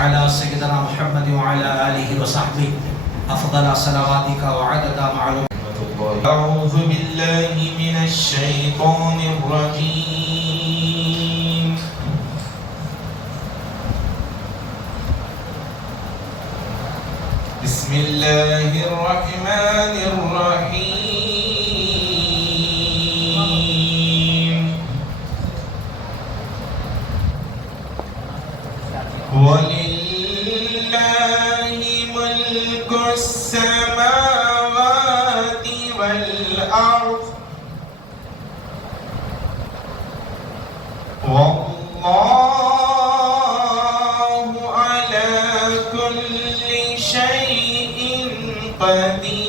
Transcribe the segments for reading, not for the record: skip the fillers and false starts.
على سيدنا محمد وعلى آله وصحبه أفضل صلواتك وعدد معلوماتك. أعوذ بالله من الشيطان الرجيم. بسم الله الرحمن الرحيم. ولله ملك السماوات والأرض والله على كل شيء قدير.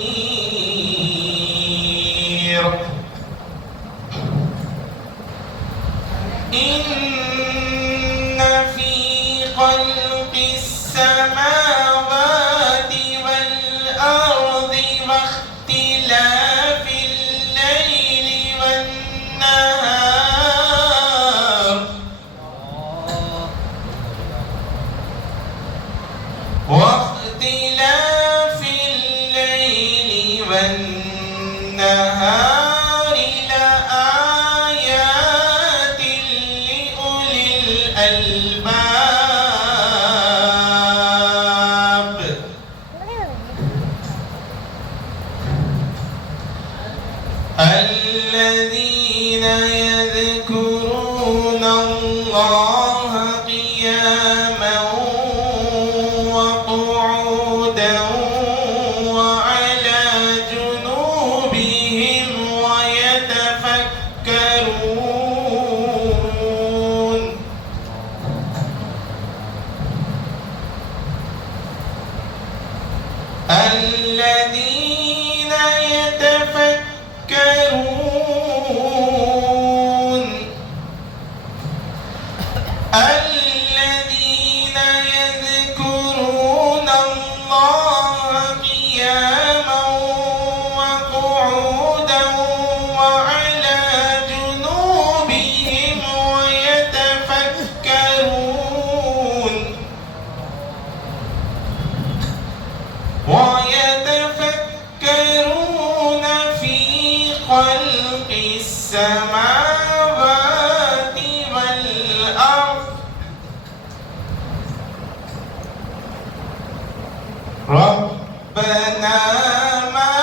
إن في خلق السماوات والأرض واختلاف الليل والنهار لآيات لأولي الألباب. الذين يذكرون الله قياما وقعودا وعلى جنوبهم ويتفكرون. الذين يتفكرون. الذين يذكرون الله قياما وقعودا وعلى جنوبهم ويتفكرون في خلق السماوات والأرض. ربنا ما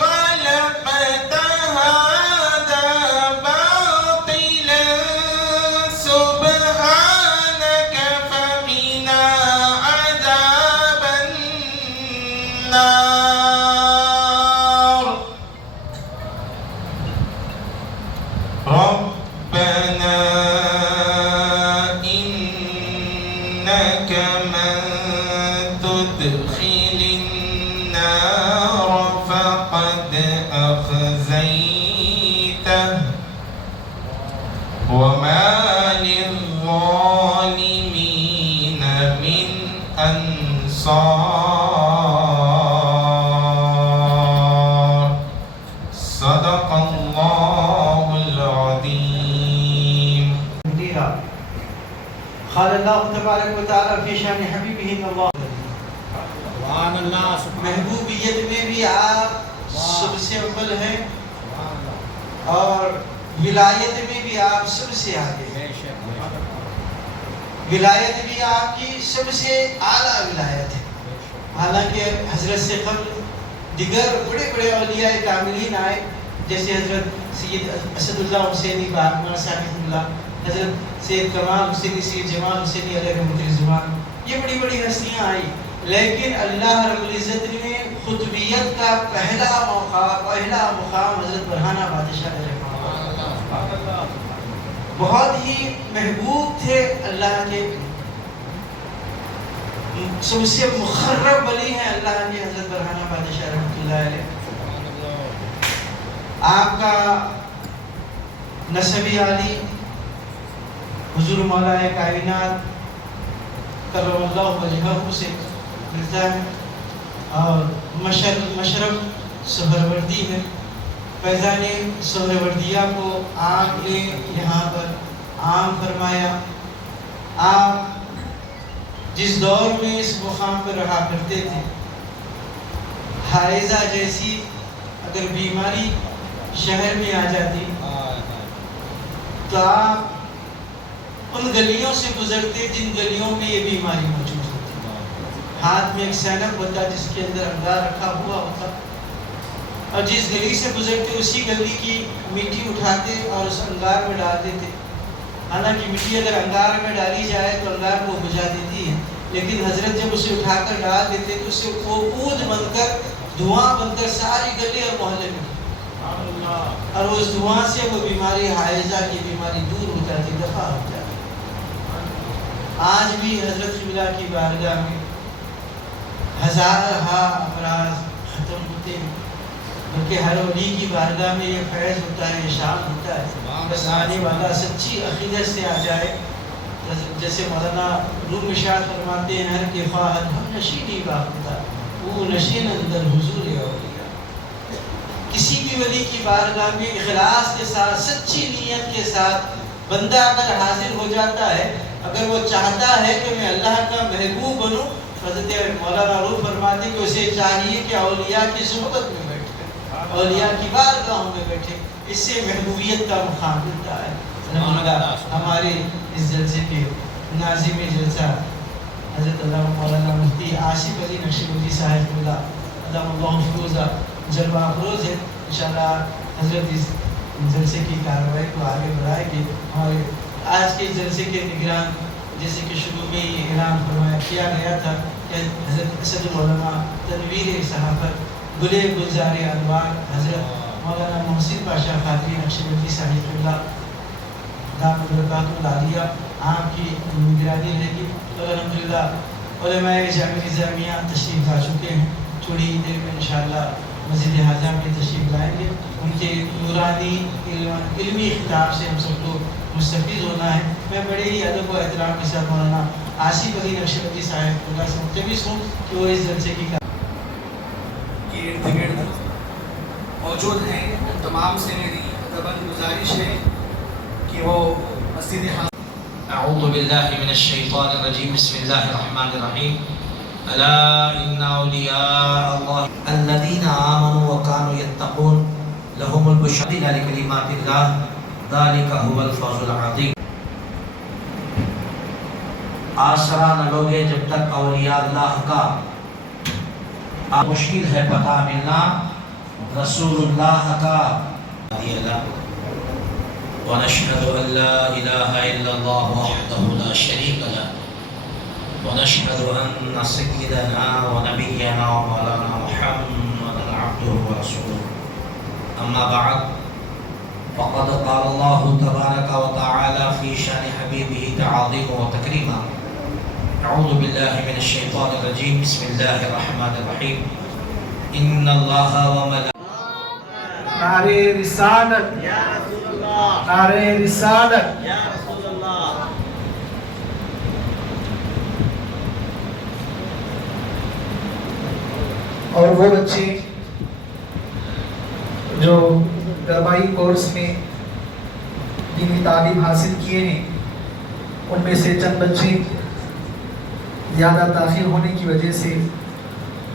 خلقت هذا باطلا سبحانك فقنا عذاب النار. ربنا إنك من تدخل النار فقد أخزيته وما للظالمين من أنصار. صدق الله العظيم. قال الله تبارك وتعالى في شان حبيبه ان الله سبحان اللہ محبوبیت میں بھی آپ سب سے اول ہیں ولایت میں بھی آپ سب سے آگے ہیں، ولایت بھی آپ کی سب سے اعلیٰ ولایت ہے۔ حالانکہ حضرت سے قبل دیگر بڑے بڑے اولیاء کاملین آئے، جیسے حضرت سید اسد اللہ حسینی باقمہ صاحب اللہ، حضرت سید کمال حسینی، سید جمال حسینی علیہ رحمۃ الزمان، یہ بڑی بڑی ہستیاں آئی، لیکن اللہ رب العزت نے خطبیت کا پہلا مقام حضرت برہانہ بادشاہ علیہ بہت ہی محبوب تھے اللہ کے، سب سے مخرب ولی ہیں اللہ کے حضرت برہانہ بادشاہ رحمۃ اللہ علیہ۔ آپ کا نسب عالی حضور مولا کائنات کرم اللہ وجہہ سے ملتا ہے، اور مشرب سہروردی ہے۔ فیضان سہروردیہ کو آپ نے یہاں پر عام فرمایا۔ آپ جس دور میں اس مقام پر رہا کرتے تھے، حائزہ جیسی اگر بیماری شہر میں آ جاتی تو آپ ان گلیوں سے گزرتے جن گلیوں میں یہ بیماری موجود ہوتی، ہاتھ میں ایک سینک ہوتا جس کے اندر انگار رکھا ہوا ہوتا، اور جس گلی سے گزرتے اسی گلی کی مٹی اٹھاتے اور اس انگار میں ڈال دیتے۔ حالانکہ مٹی اگر انگار میں ڈالی جائے تو انگار کو بجھا دیتی ہے، لیکن حضرت جب اسے اٹھا کر ڈال دیتے تو اسے عود بن کر، دھواں بن کر ساری گلی اور محلے میں، اور اس دھواں سے وہ بیماری، حائزہ کی بیماری دور ہو جاتی، دفع ہو جاتی۔ آج بھی حضرت قبلہ کی بارگاہ میں ہزارہا امراض ختم ہوتے ہیں، بلکہ ہر ولی کی بارگاہ میں یہ فیض ہوتا ہے، اشعال ہوتا ہے، بس آنے والا سچی عقیدت سے آ جائے۔ جیسے مولانا روم اشارت فرماتے ہیں، ہر کے خواہد ہم نشینی باقتا وہ نشین اندر حضور اولیاء۔ کسی بھی ولی کی بارگاہ میں اخلاص کے ساتھ، سچی نیت کے ساتھ بندہ اگر حاضر ہو جاتا ہے، اگر وہ چاہتا ہے کہ میں اللہ کا محبوب بنوں، حضرت مولانا روم فرماتے ہیں کہ اسے چاہیے کہ اولیاء کی صحبت میں بیٹھے، اولیاء کی بارگاہوں میں بیٹھے، اس سے محبوبیت کا مقام ملتا ہے۔ ہمارے اس جلسے کے ناظم جلسہ حضرت علامہ مولانا مفتی آصف علی نقشبندی صاحب اللہ علامہ اللہ فروزہ جلوہ افروز ہے، انشاءاللہ حضرت اس جلسے کی کارروائی کو آگے بڑھائیں گے۔ ہمارے آج کے جلسے کے نگران، جیسے کہ شروع میں ہی اعلان فرمایا کیا گیا تھا کہ حضرت اسد العلماء تنویر صحافت گلے گلزار انوار حضرت مولانا محسن پاشا قادری نقشبندی صاحب اللہ دامت برکاتہ العالیہ آپ کی نگرانی رہے گی۔ الحمدللہ علماء جامعہ نظامیہ تشریف لا چکے ہیں، تھوڑی دیر میں انشاءاللہ مسجد اعظم میں تشریف لائیں گے۔ ان کے نورانی علمی خطاب سے ہم سب کو مستفید ہونا ہے۔ میں بڑے ہی ادب و احترام کے ساتھ مولانا آصف علی نقشبندی صاحب اللہ سے ملتمس ہوں کہ وہ اس جلسے کی ارد گرد موجود ہیں۔ تمام سے میری ادباً گزارش ہے کہ وہ مسجد اعوذ باللہ من الشیطان الرجیم، بسم اللہ الرحمن الرحیم۔ الا ان اولیاء اللہ الذین آمنوا وکانوا یتقون لهم البشرى لکلمات اللہ ذلک هو الفوز العظیم۔ آسرا نہ لوگے جب تک اولیاء اللہ کا مشکل ہے پتہ ملنا، رسول اللہ کا ونشهد أن لا إله إلا الله وحده لا شريك له ونشهد أن سيدنا ونبينا ومولانا محمدا عبده ورسوله أما بعد فقد قال الله تبارك وتعالى في شأن حبيبه تعظيما وتكريما أعوذ بالله من الشيطان الرجيم بسم الله الرحمن الرحيم إن الله وملائكته نعرے رسالت، نعرے رسالت، یا رسول اللہ۔ اور وہ بچے جو ربائی کورس میں دینی تعلیم حاصل کیے ہیں، ان میں سے چند بچے زیادہ تاخیر ہونے کی وجہ سے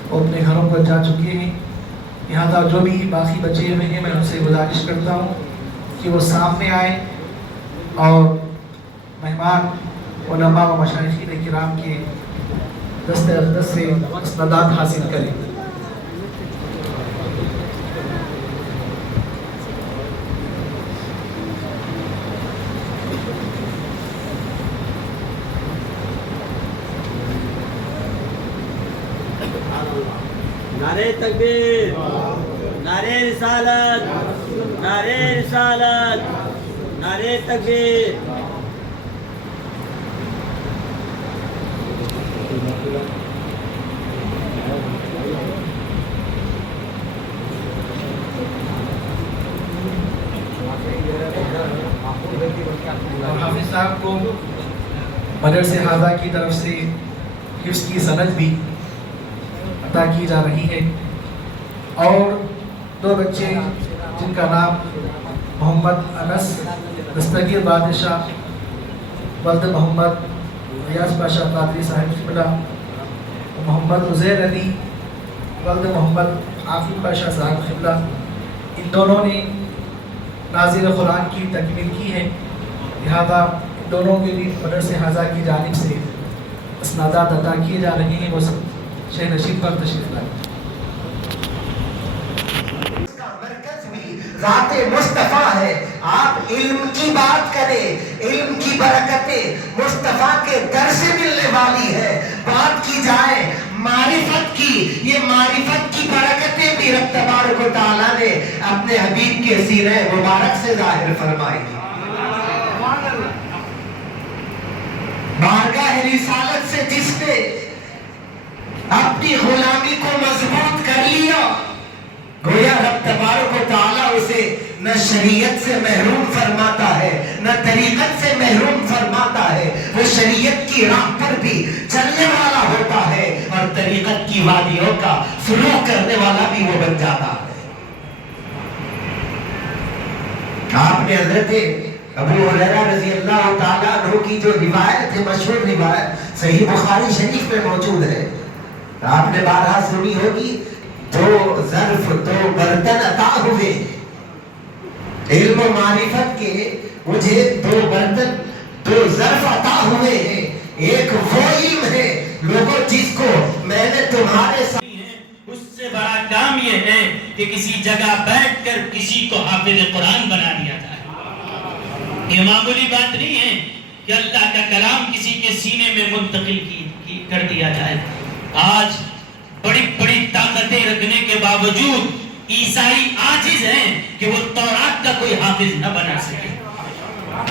وہ اپنے گھروں پر جا چکے ہیں۔ یہاں تک جو بھی باقی بچے ہوئے ہیں، میں ان سے گزارش کرتا ہوں کہ وہ سامنے آئیں اور مہمان علماء و مشائخین کرام کے دست اقدس سے اسنادات حاصل کریں۔ نعرے تکبیر، نعرے رسالت، نعرے رسالت، نعرے تکبیر۔ اور حافظ صاحب کو مدرسہ حاضہ کی طرف سے حفظ کی سند بھی عطا کی جا رہی ہے، اور 2 بچے جن کا نام محمد انس دستگیر بادشاہ ولد محمد ریاض پاشا قادری صاحب قبلہ، محمد عزیر علی ولد محمد عافی پاشا صاحب قبلہ، ان دونوں نے ناظر قرآن کی تکمیل کی ہے، لہذا ان دونوں کے لیے مدرسہ حاضہ کی جانب سے اسنادات عطا کیے جا رہے ہیں۔ وہ سب شہ نشین پر تشریف لائیں۔ اس کا مرکز بھی ذات مصطفیٰ ہے۔ آپ علم کی بات کریں، علم کی برکتیں مصطفیٰ کے در سے ملنے والی ہے۔ بات کی جائے معرفت کی، یہ معرفت کی برکتیں بھی رب تبارک و تعالیٰ نے اپنے حبیب کے سیرہ مبارک سے ظاہر فرمائی۔ بارگاہ رسالت سے جس نے اپنی غلامی کو مضبوط کر لیا، گویا رب تبارک و تعالیٰ اسے نہ شریعت سے محروم فرماتا ہے، نہ طریقت سے محروم فرماتا ہے۔ وہ شریعت کی راہ پر بھی چلنے والا ہوتا ہے اور طریقت کی وادیوں کا سلوک کرنے والا بھی وہ بن جاتا ہے۔ آپ نے حضرت ابو ہریرہ رضی اللہ تعالیٰ عنہ کی جو روایت ہے، مشہور روایت صحیح بخاری شریف میں موجود ہے، آپ نے بارہا سنی ہوگی، 2 ظرف 2 برتن عطا ہوئے، علم و معرفت کے مجھے 2 برتن 2 ظرف عطا ہوئے ہیں۔ ایک وہ علم ہے لوگوں جس کو میں نے تمہارے ساتھ، اس سے بڑا کام یہ ہے کہ کسی جگہ بیٹھ کر کسی کو حافظ قرآن بنا دیا جائے۔ یہ معمولی بات نہیں ہے کہ اللہ کا کلام کسی کے سینے میں منتقل کر دیا جائے۔ آج بڑی بڑی طاقتیں رکھنے کے باوجود عیسائی عاجز ہیں کہ وہ تورات کا کوئی حافظ نہ بنا سکے۔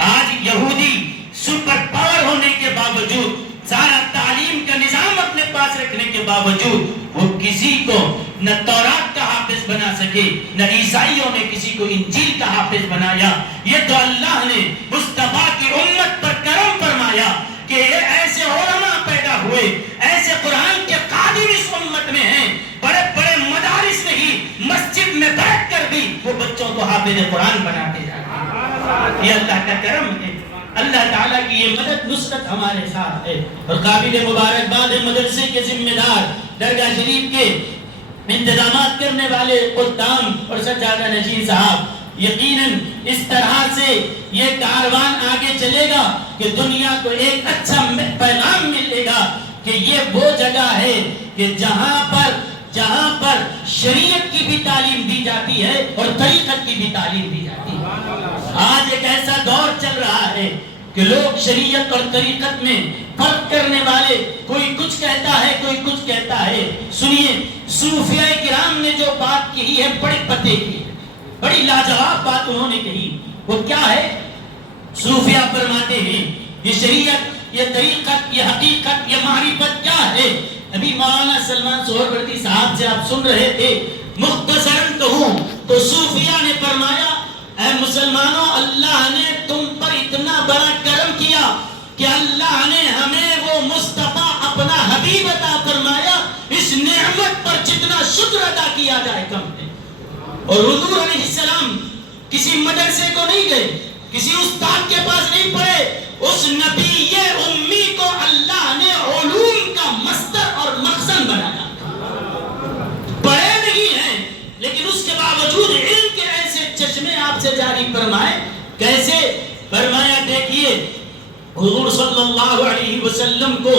آج یہودی سپر پاور ہونے کے باوجود، سارا تعلیم کا نظام اپنے پاس رکھنے کے باوجود، وہ کسی کو نہ تورات کا حافظ بنا سکے، نہ عیسائیوں نے کسی کو انجیل کا حافظ بنایا۔ یہ تو اللہ نے مصطفیٰ کی امت پر کرم فرمایا کہ ایسے علماء پیدا ہوئے، ایسے قرآن کے قادر اس امت میں ہیں، بڑے بڑے مدارس نہیں، مسجد میں بیٹھ کر بھی وہ بچوں کو حافظ قرآن بناتے جاتے ہیں۔ یہ اللہ کا کرم ہے، اللہ تعالیٰ کی یہ مدد نصرت ہمارے ساتھ ہے۔ اور قابل مبارکباد مدرسے کے ذمہ دار، درگاہ شریف کے انتظامات کرنے والے خدام اور سجادہ نشین صاحب، یقیناً اس طرح سے یہ کاروان آگے چلے گا کہ دنیا کو ایک اچھا پیغام ملے گا کہ یہ وہ جگہ ہے کہ جہاں پر شریعت کی بھی تعلیم دی جاتی ہے اور طریقت کی بھی تعلیم دی جاتی ہے۔ آج ایک ایسا دور چل رہا ہے کہ لوگ شریعت اور طریقت میں فرق کرنے والے، کوئی کچھ کہتا ہے کوئی کچھ کہتا ہے۔ سنیے، صوفیاء کرام نے جو بات کہی ہے بڑی پتے کی، بڑی لاجواب بات انہوں نے کہی۔ وہ کیا ہے؟ صوفیاء فرماتے ہیں یہ شریعت، یہ طریقت، یہ حقیقت، یہ معرفت کیا ہے؟ ابھی مولانا سلمان سہروردی صاحب سے آپ سن رہے تھے، مختصراً کہوں تو صوفیاء نے فرمایا، اے مسلمانوں، اللہ نے تم پر اتنا بڑا کرم کیا کہ اللہ نے ہمیں وہ مصطفیٰ اپنا حبیب عطا فرمایا، اس نعمت پر جتنا شکر ادا کیا جائے کم ہے۔ اور حضور علیہ السلام کسی مدرسے کو نہیں گئے، کسی استاد کے پاس نہیں پڑھے، اس نبی امی کو اللہ نے علوم کا مصدر اور مخزن بنایا۔ پڑھے نہیں ہیں لیکن اس کے باوجود علم کے ایسے چشمے آپ آپ سے جاری فرمائے. کیسے فرمایا؟ دیکھیے حضور صلی اللہ علیہ وسلم کو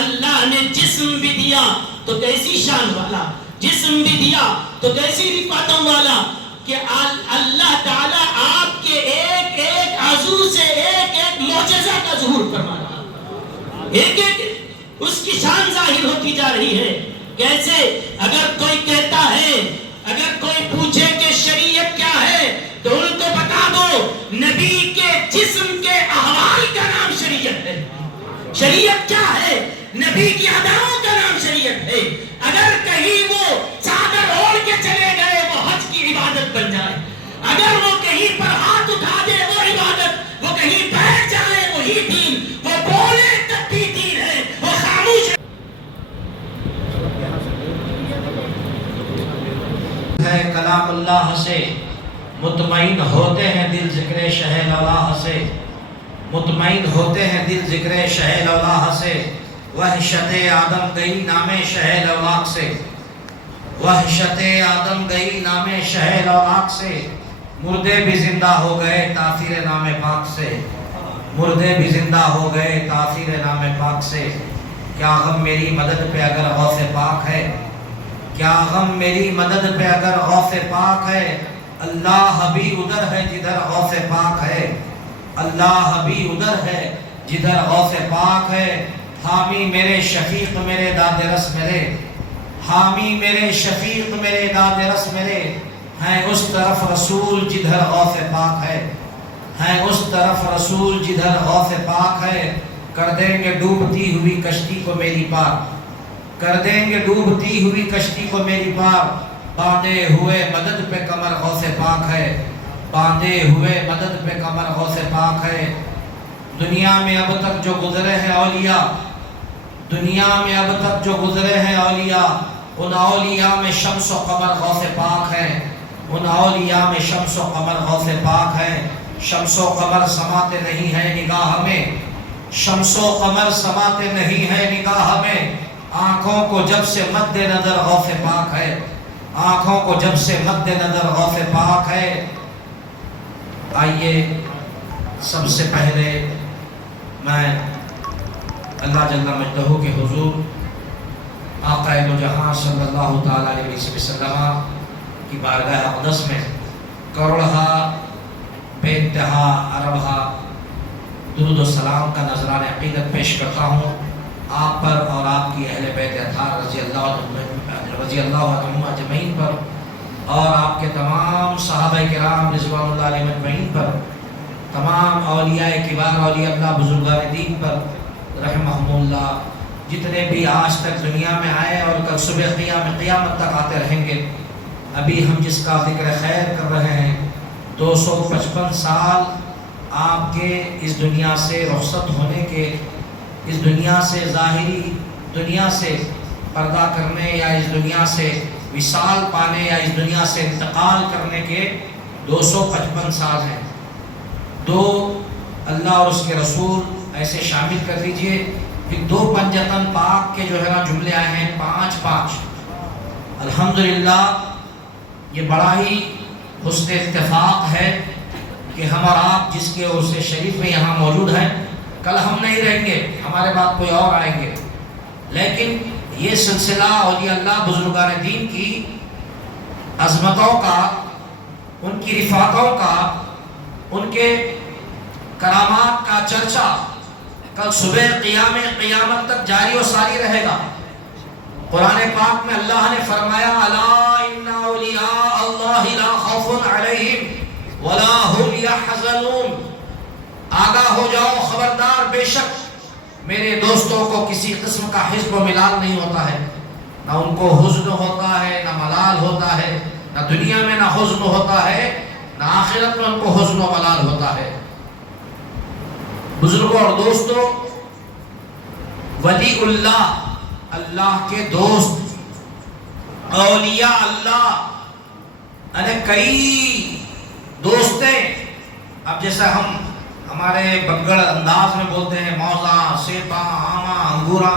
اللہ نے جسم بھی دیا تو کیسی شان والا، جسم بھی دیا تو کیسی رفعتوں والا کہ اللہ تعالیٰ آپ کے ایک ایک عضو سے ایک ایک معجزہ کا ظہور فرما رہا، ایک ایک اس کی شان ظاہر ہوتی جا رہی ہے. کیسے؟ اگر کوئی کہتا ہے، اگر کوئی پوچھے کہ شریعت کیا ہے تو ان کو بتا دو نبی کے جسم کے احوال کا نام شریعت ہے. شریعت کیا ہے؟ نبی کی اداؤں کا نام شریعت ہے. اگر کہیں وہ چادر اوڑھ کے چلے گئے وہ حج کی عبادت بن جائے، اگر وہ کہیں پر ہاتھ اٹھا دے وہ عبادت، وہ کہیں بیٹھ جائے وہی دین، وہ بولے تب بھی دین ہے، وہ خاموش ہے. کلام اللہ سے مطمئن ہوتے ہیں دل ذکر شہل اللہ سے، مطمئن ہوتے ہیں دل ذکر شہل اللہ سے. وحشت آدم گئی نام شہل اولاق سے، وحشت آدم گئی نام شہل اولاق سے. مردے بھی زندہ ہو گئے تاثیر نام پاک سے، مردے بھی زندہ ہو گئے تاثیر نام پاک سے. کیا غم میری مدد پہ اگر غوث پاک ہے، کیا غم میری مدد پہ اگر غوث پاک ہے. اللہ بھی ادھر ہے جدھر غوث پاک ہے، اللہ بھی ادھر ہے جدھر غوث پاک ہے. حامی میرے شفیق میرے داد رس میرے، حامی میرے شفیق میرے داد رس میرے. ہیں اس طرف رسول جدھر غوث پاک ہے، ہیں اس طرف رسول جدھر غوث پاک ہے. کر دیں گے ڈوبتی ہوئی کشتی کو میری پار، کر دیں گے ڈوبتی ہوئی کشتی کو میری پار. باندھے ہوئے مدد پہ کمر غوث پاک ہے، باندھے ہوئے مدد پہ کمر غوث پاک ہے. دنیا میں اب تک جو گزرے ہیں اولیاء، دنیا میں اب تک جو گزرے ہیں اولیاء، ان اولیاء میں شمس و قمر غوث پاک ہے، ان اولیاء میں شمس و قمر غوث پاک ہے. شمس و قمر سماتے نہیں ہے نگاہ میں، شمس و قمر سماتے نہیں ہے نگاہ میں. آنکھوں کو جب سے مد نظر غوث پاک ہے، آنکھوں کو جب سے مد نظر غوث پاک ہے. آئیے سب سے پہلے میں اللہ جل مجدہ کے حضور آقا دو جہاں صلی اللہ تعالیٰ علیہ وسلم کی بارگاہ اقدس میں کروڑہا بے انتہا عربہا درود و سلام کا نذران عقیدت پیش کرتا ہوں آپ پر اور آپ کی اہل بیت اطہار رضی اللہ عنہم اجمعین پر، اور آپ کے تمام صحابہ کرام رضوان اللہ علیہ مجمعین پر، تمام اولیاء کبار اولیاء اللہ بزرگان دین پر رحمہم اللہ، جتنے بھی آج تک دنیا میں آئے اور کل صبح قیامت تک آتے رہیں گے. ابھی ہم جس کا ذکر خیر کر رہے ہیں 255 سال آپ کے اس دنیا سے رخصت ہونے کے، اس دنیا سے ظاہری دنیا سے پردہ کرنے یا اس دنیا سے وصال پانے یا اس دنیا سے انتقال کرنے کے 255 سال ہیں. دو اللہ اور اس کے رسول ایسے شامل کر دیجئے کہ 2 پنجتن پاک کے جو ہے نا جملے آئے ہیں 5 الحمدللہ. یہ بڑا ہی حسن اتفاق ہے کہ ہم اور آپ جس کے عرص شریف میں یہاں موجود ہیں، کل ہم نہیں رہیں گے، ہمارے بعد کوئی اور آئیں گے، لیکن یہ سلسلہ اولیاء اللہ بزرگان دین کی عظمتوں کا، ان کی رفعتوں کا، ان کے کرامات کا چرچا کل صبح قیامت تک جاری و ساری رہے گا. قرآن پاک میں اللہ نے فرمایا الا ان اولیاء اللہ لا خوف علیہم ولا هم يحزنون. آگاہ ہو جاؤ، خبردار، بے شک میرے دوستوں کو کسی قسم کا حزب و ملال نہیں ہوتا ہے، نہ ان کو حزن ہوتا ہے، نہ ملال ہوتا ہے، نہ دنیا میں نہ حزن ہوتا ہے، نہ آخرت میں ان کو حزن و ملال ہوتا ہے. بزرگوں اور دوستوں، ولی اللہ، اللہ کے دوست، اولیاء اللہ، کئی دوستیں. اب جیسا ہم ہمارے بگڑ انداز میں بولتے ہیں موزہ، سیبا، آما، انگورا،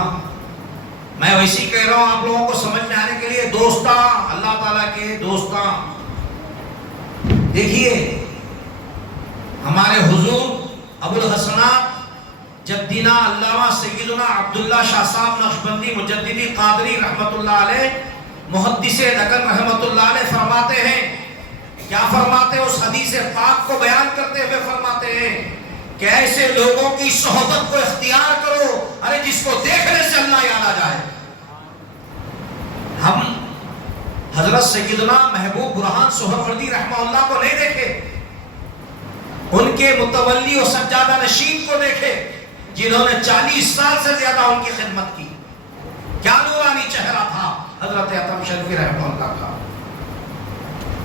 میں ویسی کہہ رہا ہوں آپ لوگوں کو سمجھ میں آنے کے لیے. دوستاں، اللہ تعالیٰ کے دوستاں. دیکھیے ہمارے حضور ابو الحسنات جدینا علامہ سیدنا عبداللہ شاہ صاحب نقشبندی مجددی قادری رحمت اللہ علیہ محدث دکن رحمت اللہ علیہ فرماتے ہیں، کیا فرماتے ہیں؟ اس حدیث پاک کو بیان کرتے ہوئے فرماتے ہیں کہ ایسے لوگوں کی صحبت کو اختیار کرو ارے جس کو دیکھنے سے اللہ یاد آ جائے۔ ہم حضرت سیدنا محبوب برہان سہروردی رحمہ اللہ کو نہیں دیکھے، ان کے متولی و سجادہ نشین کو دیکھے جنہوں نے 40 سال سے زیادہ ان کی خدمت کی۔ کیا نورانی چہرہ تھا حضرت عطم شریفی رحمہ اللہ کا،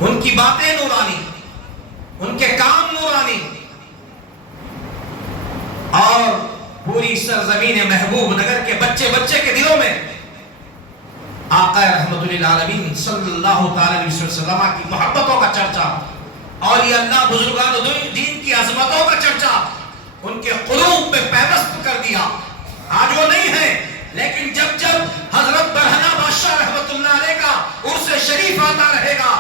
ان کی باتیں نورانی، ان کے کام نورانی، اور پوری سرزمین محبوب نگر کے بچے بچے کے دلوں میں آقا رحمت للعالمین صلی اللہ تعالی علیہ وسلم کی محبتوں کا چرچا، اور یہ اللہ بزرگان دین کی عظمتوں کا چرچا ان کے قلوب میں پیوست کر دیا۔ آج وہ نہیں ہے، لیکن جب جب حضرت برہنہ بادشاہ رحمت اللہ علیہ کا عرس شریف آتا رہے گا،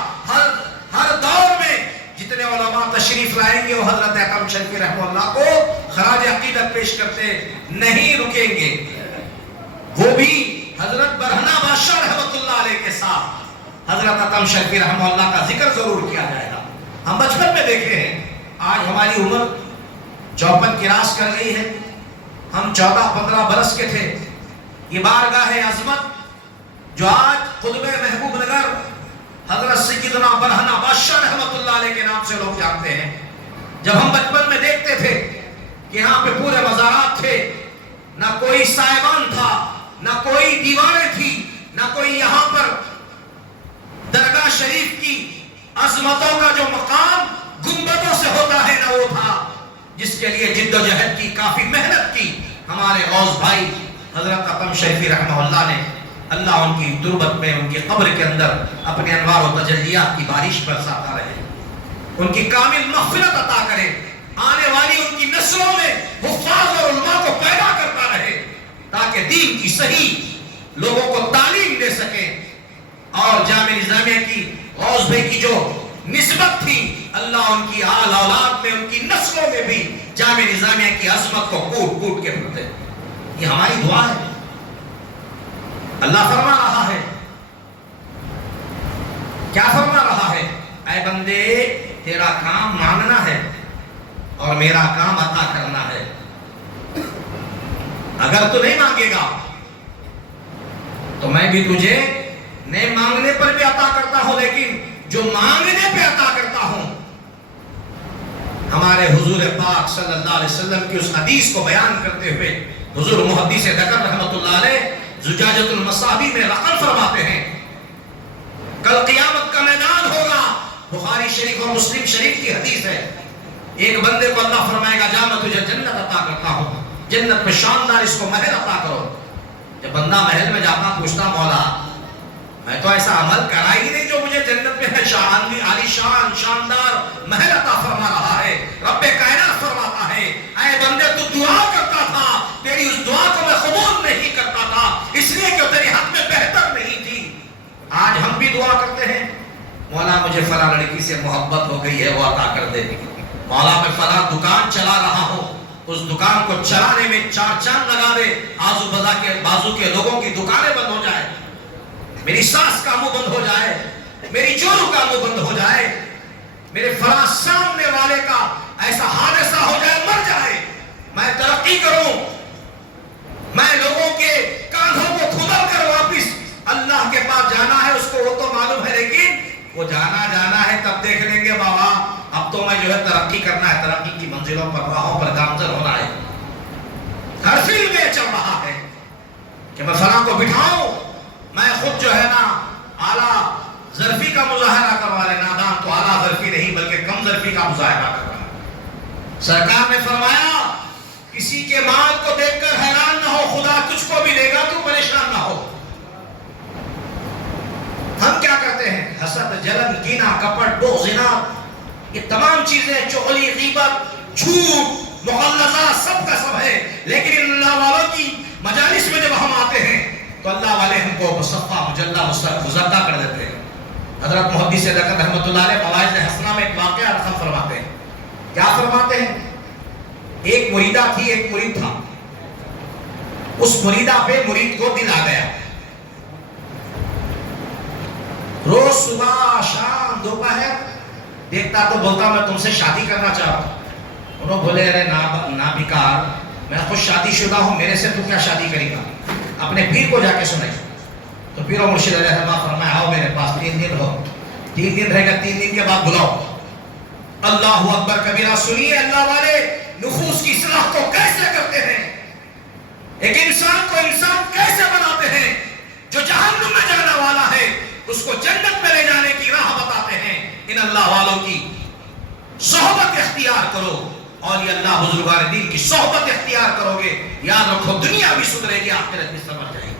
ہر دور میں جتنے علماء تشریف لائیں گے وہ حضرت عطم شریفی رحمہ اللہ کو خراج عقیدت پیش کرتے نہیں رکیں گے۔ وہ بھی حضرت برہنہ بادشاہ رحمت اللہ علیہ کے ساتھ حضرت عطم شریفی رحمہ اللہ کا ذکر ضرور کیا جائے گا۔ ہم بچپن میں دیکھے ہیں، آج ہماری عمر 54 کراس کر گئی ہے، ہم 14-15 برس کے تھے۔ یہ بارگاہ عظمت جو آج قطب محبوب نگر حضرت سیدنا برہنہ بادشاہ رحمت اللہ علیہ کے نام سے لوگ جانتے ہیں، جب ہم بچپن میں دیکھتے تھے کہ یہاں پہ پورے مزارات تھے، نہ کوئی سائبان تھا، نہ کوئی دیواریں تھی، نہ کوئی یہاں پر درگاہ شریف کی عظمتوں کا جو مقام گنبدوں سے ہوتا ہے نہ وہ تھا، جس کے لیے جد و جہد کی، کافی محنت کی ہمارے غوث بھائی حضرت عطم شریفی رحمہ اللہ نے۔ اللہ ان کی تربت میں، ان کی قبر کے اندر اپنے انوار و تجلیات کی بارش برساتا رہے، ان کی کامل مغفرت عطا کرے، آنے والی ان کی نسلوں میں حفاظ اور علماء کو پیدا کرتا رہے تاکہ دین کی صحیح لوگوں کو تعلیم دے سکے۔ اور جامعہ نظامیہ کی غوث بھائی کی جو نسبت تھی، اللہ ان کی آل اولاد میں، ان کی نسلوں میں بھی جامعہ نظامیہ کی عظمت کو کوٹ کوٹ کے بھرتے۔ یہ ہماری دعا ہے۔ اللہ فرما رہا ہے، کیا فرما رہا ہے؟ اے بندے، تیرا کام مانگنا ہے اور میرا کام عطا کرنا ہے۔ اگر تو نہیں مانگے گا تو میں بھی تجھے نہیں مانگنے پر بھی عطا کرتا ہوں، لیکن جو مانگنے پہ عطا کرتا ہوں۔ ہمارے حضور پاک صلی اللہ علیہ وسلم کی اس حدیث کو بیان کرتے ہوئے حضور محدث دکن رحمت اللہ علیہ زجاجۃ المصابیح میں رقم فرماتے ہیں، کل قیامت کا میدان ہوگا، بخاری شریف اور مسلم شریف کی حدیث ہے، ایک بندے کو اللہ فرمائے گا جا میں تجھے جنت عطا کرتا ہوں، جنت میں شاندار اس کو محل عطا کرو۔ جب بندہ محل میں جاتا پوچھتا مولا میں تو ایسا عمل کرا ہی نہیں جو مجھے جنت میں عالی شان شاندار محل عطا فرما رہا ہے۔ رب کائنات فرماتا ہے اے بندے تو دعا کرتا تھا، تیری اس دعا کو میں قبول نہیں کرتا تھا اس لیے کہ تیرے حق میں بہتر نہیں تھی۔ آج ہم بھی دعا کرتے ہیں مولا مجھے فلاں لڑکی سے محبت ہو گئی ہے وہ عطا کر دے، مولا میں فلاں دکان چلا رہا ہوں اس دکان کو چلانے میں 4 چاند لگا دے، آزو بازو کے لوگوں کی دکانیں بند ہو جائے، میری ساس کا منہ بند ہو جائے، میری جورو کا منہ بند ہو جائے، میرے فلاں سامنے والے کا ایسا حادثہ ہو جائے مر جائے، میں ترقی کروں، میں لوگوں کے کاندھوں کو کھدل کر واپس اللہ کے پاس جانا ہے، اس کو وہ تو معلوم ہے، لیکن وہ جانا ہے تب دیکھ لیں گے بابا اب تو میں جو ہے ترقی کرنا ہے، ترقی کی منزلوں پر راہوں پر گامزن ہونا ہے۔ ہر فیلڈ میں چل رہا ہے کہ میں فلاں کو بٹھاؤں، میں خود جو ہے نا اعلیٰ ظرفی کا مظاہرہ کروا لے، نادان تو اعلیٰ ظرفی نہیں بلکہ کم ظرفی کا مظاہرہ کر رہا ہے۔ سرکار نے فرمایا کسی کے مال کو دیکھ کر حیران نہ ہو، خدا تجھ کو بھی دے گا تو پریشان نہ ہو۔ ہم کیا کرتے ہیں؟ حسد، جلن، کینہ، کپٹ، بغض، عناد، یہ تمام چیزیں چغلی، غیبت، جھوٹ، مغالطات سب کا سب ہے، لیکن اللہ والوں کی مجالس میں جب ہم آتے ہیں تو اللہ والے ہم کو مصفہ مجلہ مزدہ کر دیتے ہیں۔ حضرت محدث دکن رحمت اللہ علیہ فوائد حسنہ میں ایک واقعہ رقم فرماتے ہیں، کیا فرماتے ہیں؟ فرماتے ہیں ایک مریدہ تھی ایک مرید تھا، اس مریدہ پہ مرید کو دل آ گیا، روز صبح شام دوپہر دیکھتا تو بولتا میں تم سے شادی کرنا چاہتا ہوں۔ انہوں بولے ارے نا بیکار، میں خود شادی شدہ ہوں، میرے سے تو کیا شادی کرے گا، اپنے پیر کو جا کے سنائی۔ تو پیر و مرشد علیہ السلام فرمایا آؤ میرے پاس 3 دن رہو، 3 دن رہے گا، 3 دن کے بعد بلاؤ۔ اللہ اکبر کبیرہ، سنیے اللہ والے نفوس کی اصلاح کو کیسے کرتے ہیں، ایک انسان کو انسان کیسے بناتے ہیں، جو جہنم میں جانے والا ہے اس کو جنت میں لے جانے کی راہ بتاتے ہیں۔ ان اللہ والوں کی صحبت اختیار کرو، اور یہ اللہ بزرگان دین کی صحبت اختیار کرو گے، یاد رکھو دنیا بھی سدھرے گی، آخرت بھی سنور جائے گی۔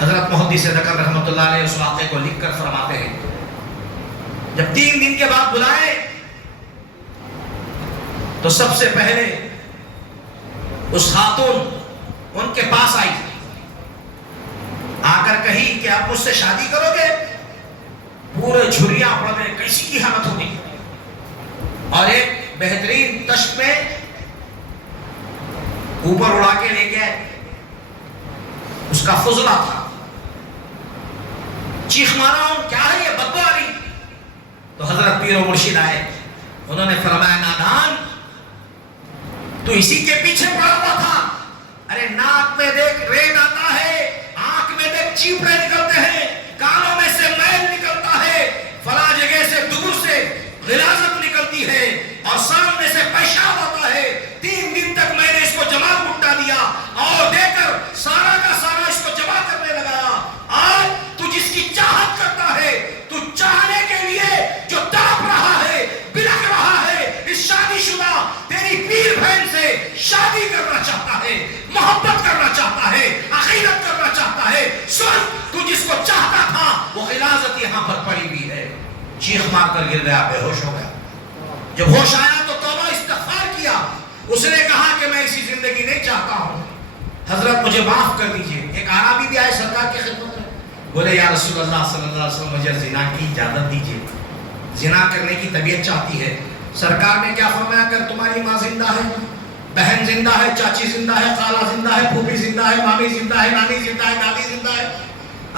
حضرت محدث دکن رحمۃ اللہ علیہ اس واقعے کو لکھ کر فرماتے ہیں جب 3 دن کے بعد بلائے تو سب سے پہلے اس خاتون ان کے پاس آئی، آ کر کہی کہ آپ مجھ سے شادی کرو گے؟ پورے جھریاں پڑ گئے، کیسی کی حالت ہوگی، اور ایک بہترین تشت میں اوپر اڑا کے لے گئے، اس کا فضلہ تھا، چیخ مارا کیا ہے یہ بدبو آ رہی۔ تو حضرت پیر و مرشد آئے، انہوں نے فرمایا نادان تو اسی کے پیچھے پڑا ہوا تھا، ارے ناک میں دیکھ ریت آتا ہے، آنکھ میں دیکھ چیپڑے نکلتے ہیں، کانوں میں سے میل نکلتا ہے، فلاں جگہ سے دبر سے غلاظت نکلتی ہے، اور سامنے سے پیشاب آتا ہے۔ 3 دن تک میں نے اس کو جمع گھٹا دیا اور دے کر سارا کا سارا اس کو جمع کرنے لگایا۔ آج تو جس کی چاہت کرتا ہے، تو چاہنے کے لیے جو تڑپ رہا ہے، بلک رہا ہے، اس شادی شدہ تیری پیر بہن سے شادی کرنا چاہتا ہے، محبت کرنا چاہتا ہے، عقیدت کرنا چاہتا ہے، سن تو جس کو چاہتا تھا وہ غلاظت یہاں پر پڑی ہوئی ہے۔ چیخ مار کر گر گیا، بے ہوش ہو گیا۔ جب ہوش آیا تو توبہ استغفار کیا، اس نے کہا کہ میں ایسی زندگی نہیں چاہتا ہوں، حضرت مجھے معاف کر دیجئے۔ ایک عربی بھی آئے سرکار کی خدمت میں، بولے یا رسول اللہ صلی اللہ علیہ وسلم مجھے زنا کی اجازت دیجئے، زنا کرنے کی طبیعت چاہتی ہے۔ سرکار نے کیا فرمایا، اگر تمہاری ماں زندہ ہے، بہن زندہ ہے، چاچی زندہ ہے، خالہ زندہ ہے، پھوپھی زندہ ہے، مامی زندہ ہے، نانی زندہ ہے، دادی زندہ ہے،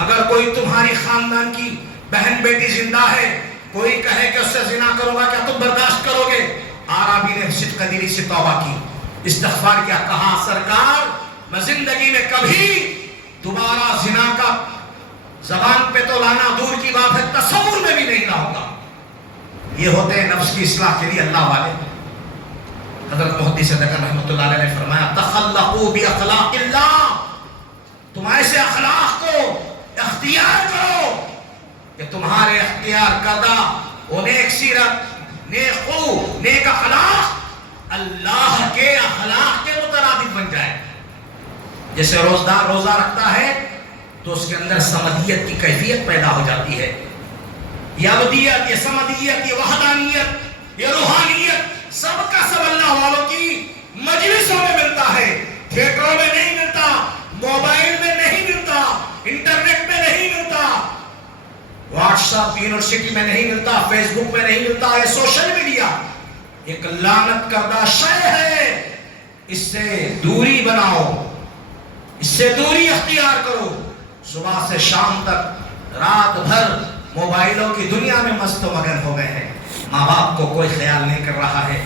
اگر کوئی تمہاری خاندان کی بہن بیٹی زندہ ہے، کوئی کہے کہ اس سے زنا کرو گا، کیا تم برداشت کرو گے؟ عربی نے صدق دلی سے توبہ کی، استغفار کیا، کہا سرکار میں زندگی میں کبھی دوبارہ زنا کا زبان پہ تو لانا دور کی بات ہے، تصور میں بھی نہیں لاؤں گا۔ یہ ہوتے ہیں نفس کی اصلاح کے لیے اللہ والے۔ حضرت محدث دکن رحمۃ اللہ علیہ نے فرمایا تخلقوا باخلاق اللہ، تم ایسے اخلاق کو اختیار کرو کہ تمہارے اختیار کردہ وہ نیک سیرت، نیک خو، نیک اخلاق اللہ کے اخلاق کے مترادف بن جائے۔ جیسے روزدار روزہ رکھتا ہے تو اس کے اندر سمدیت کی کیفیت پیدا ہو جاتی ہے، یہ ابدیت، یہ سمدیت، یہ وحدانیت، یہ روحانیت، سب کا سب اللہ والوں کی مجلسوں میں ملتا ہے، تھیٹروں میں نہیں ملتا، موبائل میں نہیں ملتا، انٹرنیٹ میں نہیں ملتا، واٹس ایپ یونیورسٹی میں نہیں ملتا، فیس بک میں نہیں ملتا۔ یہ سوشل میڈیا ایک لعنت کردہ شے ہے، اس سے دوری بناؤ، اس سے دوری اختیار کرو۔ صبح سے شام تک رات بھر موبائلوں کی دنیا میں مست و مگن ہو گئے ہیں، ماں باپ کو کوئی خیال نہیں کر رہا ہے،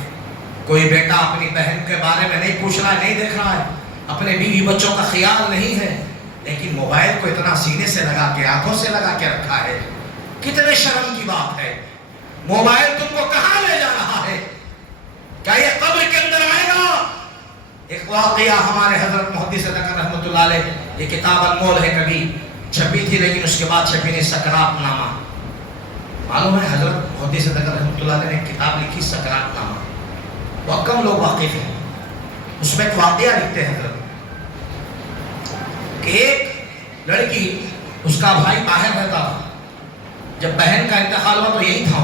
کوئی بیٹا اپنی بہن کے بارے میں نہیں پوچھ رہا ہے، نہیں دیکھ رہا ہے، اپنے بیوی بچوں کا خیال نہیں ہے، لیکن موبائل کو اتنا سینے سے لگا کے، آنکھوں سے لگا کے رکھا ہے۔ کتنے شرم کی بات ہے، موبائل تم کو کہاں لے جا رہا ہے؟ کیا یہ قبر کے اندر آئے گا؟ ایک واقعہ ہمارے حضرت محدث دکن رحمۃ اللہ علیہ، یہ کتاب انمول ہے، کبھی چھپی تھی لیکن اس کے بعد چھپی نہیں، سکرات نامہ، معلوم ہے حضرت محدث دکن رحمۃ اللہ علیہ نے ایک کتاب لکھی سکرات نامہ، بہت کم لوگ واقف ہیں۔ اس میں ایک واقعہ لکھتے ہیں حضرت کہ ایک لڑکی، اس کا بھائی باہر رہتا تھا، جب بہن کا انتقال ہوا تو یہی تھا،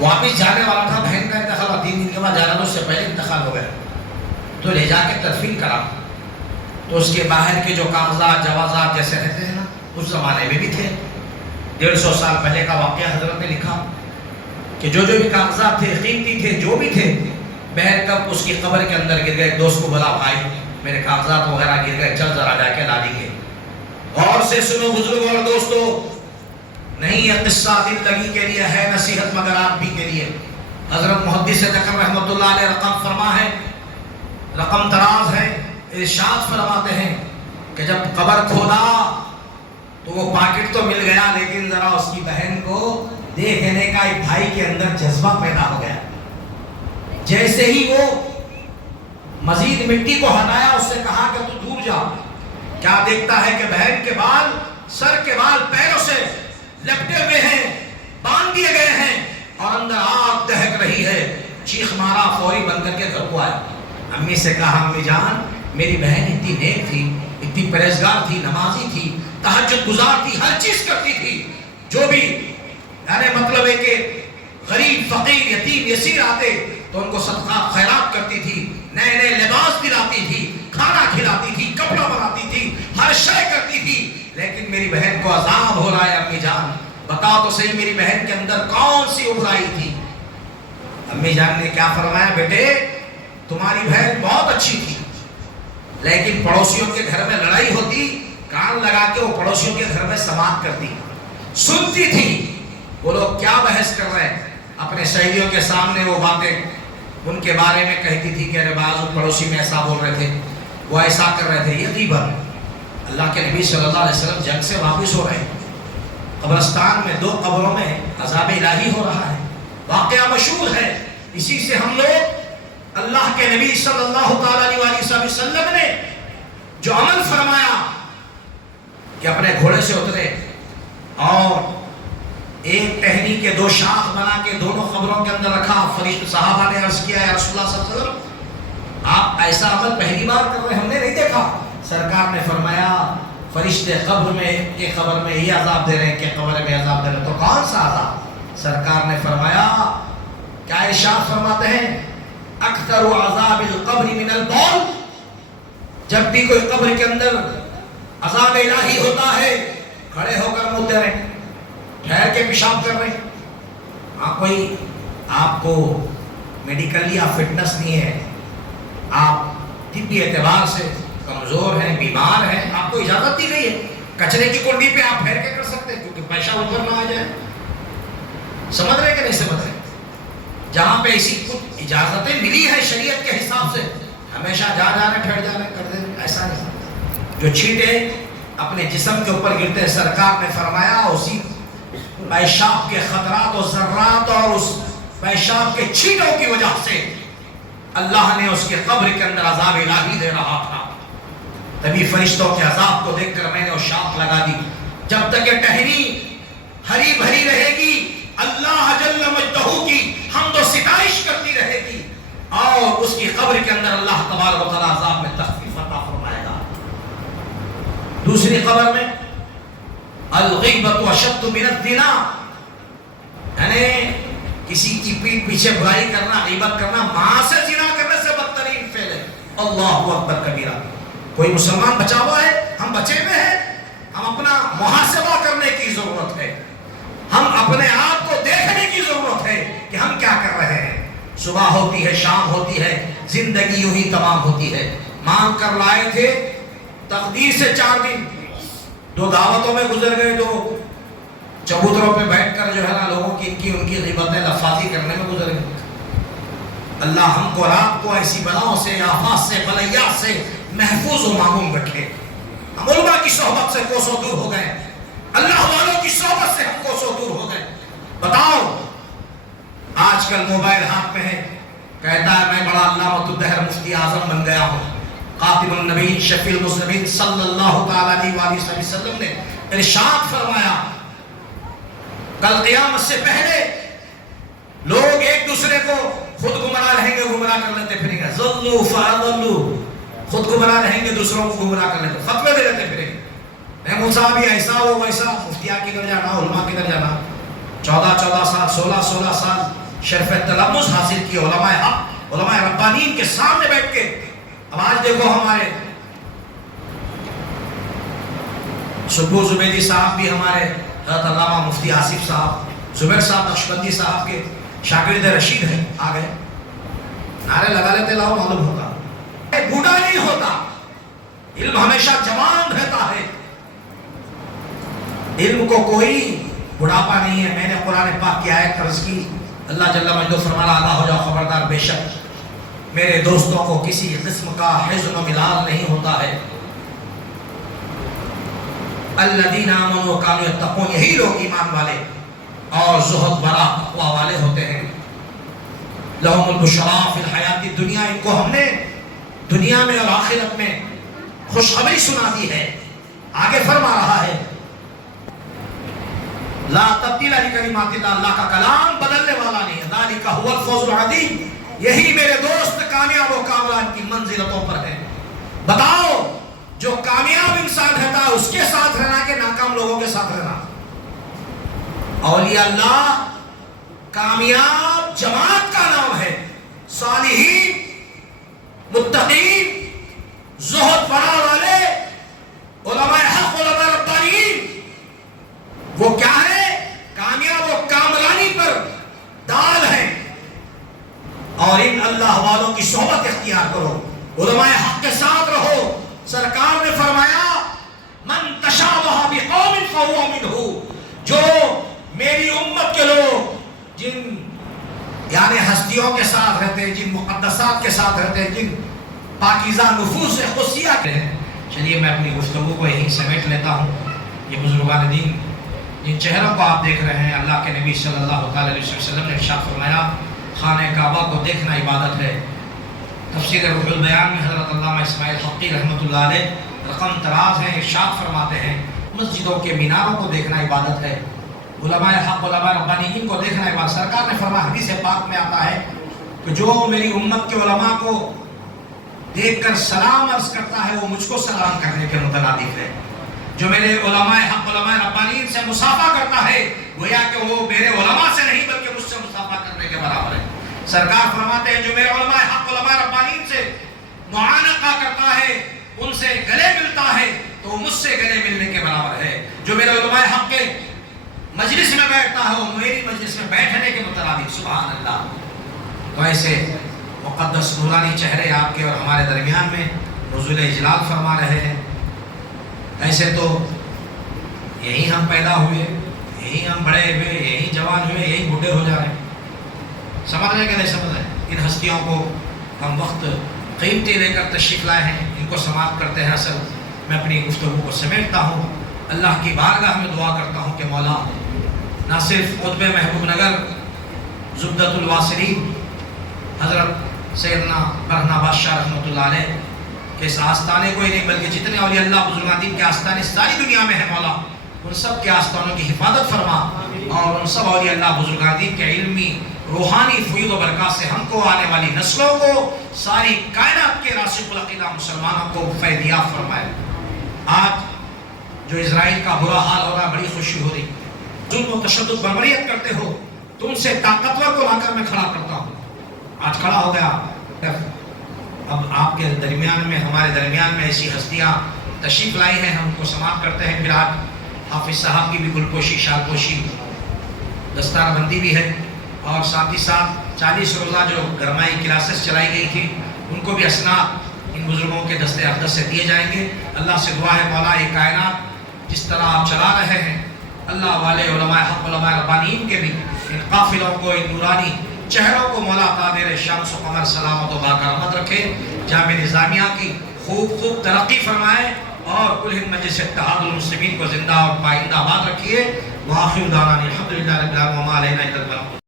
واپس جانے والا تھا، بہن کا انتقال ہوا، 3 دن کے بعد جانا تھا، اس سے پہلے انتقال ہو گیا، تو لے جا کے تدفین کرا، تو اس کے باہر کے جو کاغذات جوازات جیسے رہتے ہیں نا، اس زمانے میں بھی تھے، 150 سال پہلے کا واقعہ حضرت نے لکھا، کہ جو بھی کاغذات تھے، قیمتی تھے، جو بھی تھے، بہن کب اس کی قبر کے اندر گر گئے. دوست کو بلا، بھائی میرے کاغذات وغیرہ گر گئے، چل ذرا جا کے لا دیجیے. غور سے سنو بزرگ اور دوستو، نہیں یہ قصہ زندگی کے لیے ہے، نصیحت مگر آپ بھی کے لیے. حضرت محدث دکر رحمۃ اللہ علیہ رقم فرما ہے، رقم تراز ہے، ارشاد فرماتے ہیں کہ جب قبر کھولا تو وہ پاکٹ تو مل گیا، لیکن ذرا اس کی بہن کو دیکھنے کا ایک بھائی کے اندر جذبہ پیدا ہو گیا. جیسے ہی وہ مزید مٹی کو ہٹایا، اس سے کہا کہ تو دور جا. کیا دیکھتا ہے کہ بہن کے بال، سر کے بال پیروں سے لپٹے ہوئے ہیں، باندھ دیے گئے ہیں اور اندر آگ دہک رہی ہے. چیخ مارا، فوری بند کر کے گھر کو آیا. امی سے کہا امی جان میری بہن اتنی نیک تھی، اتنی پرہیزگار تھی، نمازی تھی، تہجد گزار تھی، ہر چیز کرتی تھی. جو بھی یعنی مطلب ہے کہ غریب، فقیر، یتیم، یسیر آتے تو ان کو صدقات خیرات کرتی تھی، نئے نئے لباس دلاتی تھی، کھانا کھلاتی تھی، کپڑا بناتی تھی، ہر شے کرتی تھی. لیکن میری بہن کو عذاب ہو رہا ہے. امی جان بتاؤ تو صحیح میری بہن کے اندر کون سی ابرائی تھی؟ امی جان نے کیا فرمایا، بیٹے تمہاری بہن بہت اچھی تھی، لیکن پڑوسیوں کے گھر میں لڑائی ہوتی، کان لگا کے وہ پڑوسیوں کے گھر میں سماعت کرتی، سنتی تھی وہ لوگ کیا بحث کر رہے ہیں. اپنے سہیلیوں کے سامنے وہ باتیں ان کے بارے میں کہتی تھی کہ ارے بعض پڑوسی میں ایسا بول رہے تھے، وہ ایسا کر رہے تھے. یہ غیبت. اللہ کے نبی صلی اللہ علیہ وسلم جنگ سے واپس ہو رہے ہیں، قبرستان میں 2 قبروں میں عذاب الہی ہو رہا ہے. واقعہ مشہور ہے. اسی سے ہم لوگ اللہ کے نبی صلی اللہ تعالی علیہ وسلم نے جو عمل فرمایا کہ اپنے گھوڑے سے اترے اور ایک ٹہنی کے 2 شاخ بنا کے دونوں قبروں کے اندر رکھا. فرشتے صحابہ نے عرض کیا یا رسول اللہ صلی اللہ علیہ وسلم آپ ایسا عمل پہلی بار کر رہے، ہم نے نہیں دیکھا. سرکار نے فرمایا فرشتے قبر میں کہ قبر میں ہی عذاب دے رہے ہیں کہ قبر میں عذاب دے رہے ہیں، تو کون سا عذاب؟ سرکار نے فرمایا کیا ارشاد فرماتے ہیں، اکثر عذاب القبر من البول. جب بھی کوئی قبر کے اندر عذاب الہی ہوتا ہے، کھڑے ہو کر منہ دے رہے، ٹھہر کے پیشاب کر رہے. کوئی آپ کو میڈیکلی آپ فٹنس نہیں ہے، آپ طبی اعتبار سے کمزور ہیں، بیمار ہیں، آپ کو اجازت دی گئی ہے کچرے کی کنڈی پہ آپ پھیر کے کر سکتے ہیں کیونکہ پیشاب اوپر نہ آ جائے. سمجھ رہے کہ نہیں سمجھ رہے؟ جہاں پہ ایسی کچھ اجازتیں ملی ہیں شریعت کے حساب سے، ہمیشہ جا رہے ٹھہر جا رہے کر دیں، ایسا نہیں. جو چھینٹے اپنے جسم کے اوپر گرتے ہیں، سرکار نے فرمایا اسی پیشاب کے خطرات و ذرات اور اس پیشاب کے چھینٹوں کی وجہ سے اللہ نے اس کے قبر کے اندر عذاب الہی دے رہا تھا. تبھی فرشتوں کے عذاب کو دیکھ کر میں نے وہ شاخ لگا دی. جب تک یہ ٹہنی ہری بھری رہے گی، اللہ جل مجدہ کی حمد و ستائش کرتی رہے گی اور اس کی قبر کے اندر اللہ تبارک و تعالی عذاب میں تخفیف عطا فرمائے گا. دوسری قبر میں الغیبت اشد من الزنا، یعنی کسی کی پیٹھ پیچھے برائی کرنا، غیبت کرنا، ماں سے زنا کرنے سے بدترین فعل ہے. اللہ اکبر کبیرہ. کوئی مسلمان بچا ہوا ہے؟ ہم بچے ہوئے ہیں. ہم اپنا محاسبہ کرنے کی ضرورت ہے، ہم اپنے آپ کو دیکھنے کی ضرورت ہے کہ ہم کیا کر رہے ہیں. صبح ہوتی ہے، شام ہوتی ہے، زندگی یوں ہی تمام ہوتی ہے. مانگ کر لائے تھے، تقدیر سے 4 دن 2 دعوتوں میں گزر گئے، 2 چبوتروں پہ بیٹھ کر جو ہے نا لوگوں کی ان کی غیبتیں لفاظی کرنے میں گزر گئے. اللہ ہم کو رات کو ایسی بلاؤں سے، آفات سے، بلیات سے محفوظ و معمون رکھے. ہم علماء کی صحبت سے کوسوں دور ہو گئے، اللہ والوں کی صحبت سے ہم کوسوں دور ہو گئے. بتاؤ آج کل موبائل ہاتھ میں ہے، کہتا ہے میں بڑا علامۃ الدہر مفتی اعظم بن گیا ہوں. خاتم النبیین شفیع المذنبین صلی اللہ تعالی علیہ وسلم نے ارشاد فرمایا کل قیامت سے پہلے لوگ ایک دوسرے کو خود گمراہ رہیں گے، گمراہ کر لیتے پھریں گے. ضلوا فاضلوا، خود گمراہ رہیں گے، دوسروں کو گمراہ کر لیتے، فتوے دے لیتے پھریں گے. محمود صاحب یہ ایسا ہو ویسا، مفتیاں کدھر جانا، علماء کدھر جانا. 14 سال 16 سال شرف تلمذ حاصل کی علماء حق، علماء ربانین کے سامنے بیٹھ کے. اب آج دیکھو ہمارے سبو زبیدی صاحب بھی ہمارے حضرت علامہ مفتی آصف صاحب، زبیر صاحب نقشبندی صاحب کے شاگرد رشید ہے، آ گئے، نعرے لگا لیتے لاؤ معلوم ہوتا، بوڑھا نہیں ہوتا، علم ہمیشہ جوان رہتا ہے، علم کو کوئی بڑھاپا نہیں ہے۔ میں نے قرآن پاک کی آیت عرض کی، اللہ جل مجدہ فرمانا آگاہ ہو جاؤ خبردار، بے شک میرے دوستوں کو کسی قسم کا حزن و ملال نہیں ہوتا ہے۔ الذین آمنوا وکانوا یتقون، یہی لوگ ایمان والے اور زہد ورع تقوی والے ہوتے ہیں۔ لہم البشریٰ فی الحیات الدنیا، ان کو ہم نے دنیا میں اور آخرت میں خوشخبری سنا دی ہے۔ آگے فرما رہا ہے لا تبدیل لکلمات اللہ، اللہ کا کلام بدلنے والا نہیں ہے۔ ذالک هو الفوز العظیم، یہی میرے دوست کامیاب و کامران کی منزلتوں پر ہے۔ بتاؤ جو کامیاب انسان رہتا ہے اس کے ساتھ رہنا کہ ناکام لوگوں کے ساتھ رہنا؟ اولیاء اللہ کامیاب جماعت کا نام ہے، صالحین، متقین، زہد ورع والے، علماء حق، علماء ربانیین، وہ کیا ہے؟ کامیاب و کامرانی پر دال ہیں۔ اور ان اللہ والوں کی صحبت اختیار کرو، علماء حق کے ساتھ رہو۔ سرکار نے فرمایا من تشابہ بقوم فہو منہ، جو میری امت کے لوگ جن یعنی ہستیوں کے ساتھ رہتے ہیں، جن مقدسات کے ساتھ رہتے ہیں، جن پاکیزہ نفوس خصیہ کے ہیں۔ چلیے میں اپنی گفتگو کو یہیں سمیٹ لیتا ہوں۔ یہ بزرگان دین جن چہروں کو آپ دیکھ رہے ہیں، اللہ کے نبی صلی اللہ علیہ وسلم نے ارشاد فرمایا خانہ کعبہ کو دیکھنا عبادت ہے۔ تفسیر روح البیان میں حضرت علامہ اسماعیل حقی رحمۃ اللہ علیہ رقم دراز ہیں، ارشاد فرماتے ہیں مسجدوں کے میناروں کو دیکھنا عبادت ہے، علماء حق، علماء ربانیین کو دیکھنا عبادت۔ سرکار نے فرمایا، حدیث پاک میں آتا ہے کہ جو میری امت کے علماء کو دیکھ کر سلام عرض کرتا ہے وہ مجھ کو سلام کرنے کے مترادف ہے، جو میرے علماء حق، علماء ربانیین سے مصافحہ کرتا ہے گویا کہ وہ میرے علماء سے نہیں بلکہ مجھ سے مصافحہ کرنے کے برابر ہے۔ سرکار فرماتے ہیں جو میرے علماء حق، علماء ربانیین سے معانقہ کرتا ہے، ان سے گلے ملتا ہے تو وہ مجھ سے گلے ملنے کے برابر ہے، جو میرے علماء حق کے مجلس میں بیٹھتا ہے وہ میری مجلس میں بیٹھنے کے مترادف۔ سبحان اللہ۔ تو ایسے مقدس نورانی چہرے آپ کے اور ہمارے درمیان میں نزول اجلال فرما رہے ہیں۔ ایسے تو یہی ہم پیدا ہوئے، یہی ہم بڑے ہوئے، یہی جوان ہوئے، یہی بوڑھے ہو جا رہے ہیں۔ سمجھ رہے کہ نہیں سمجھ رہے؟ ان ہستیوں کو ہم وقت قیمتی لے کر تشریف لائے ہیں، ان کو سماعت کرتے ہیں۔ اصل میں اپنی گفتگو کو سمیٹتا ہوں، اللہ کی بارگاہ میں دعا کرتا ہوں کہ مولا نہ صرف قطب محبوب نگر زبدۃ الواصلین حضرت سیدنا برہنہ بادشاہ رحمۃ اللہ علیہ کہ اس آستانے کو ہی نہیں بلکہ جتنے اولیاء اللہ بزرگان دین کے آستانے ساری دنیا میں ہیں مولا، ان سب کے آستانوں کی حفاظت فرما، اور ان سب اولیاء اللہ بزرگان دین کے علمی روحانی فیض و برکات سے ہم کو، آنے والی نسلوں کو، ساری کائنات کے راسخ العقیدہ مسلمانوں کو فیضیاب فرمائے۔ آج جو اسرائیل کا برا حال ہو رہا ہے، بڑی خوشی ہو رہی، ظلم و تشدد بربریت کرتے ہو، تم سے طاقتور کو لا کر میں کھڑا کرتا ہوں، آج کھڑا ہو گیا۔ اب آپ کے درمیان میں، ہمارے درمیان میں ایسی ہستیاں تشریف لائی ہیں، ہم کو سماعت کرتے ہیں۔ پھر آج حافظ صاحب کی بھی گلپوشی، شالپوشی، دستار بندی بھی ہے، اور ساتھ ہی ساتھ 40 روزہ جو گرمائی کلاسز چلائی گئی تھی ان کو بھی اسناد ان بزرگوں کے دست اقدس سے دیے جائیں گے۔ اللہ سے دعا ہے مولا یہ کائنات جس طرح آپ چلا رہے ہیں، اللہ والے علماء حق، علماء ربانیین کے بھی ان قافلوں کو، ان نورانی چہروں کو مولا قادر شمس و قمر سلامت و باکرامت رکھے، جامع نظامیہ کی خوب ترقی فرمائے، اور کل ہند مجلس اتحاد المسلمین کو زندہ اور پائندہ آباد رکھیے۔ وآخر دعوانا الحمدللہ رب العالمین وما علینا الا البلاغ۔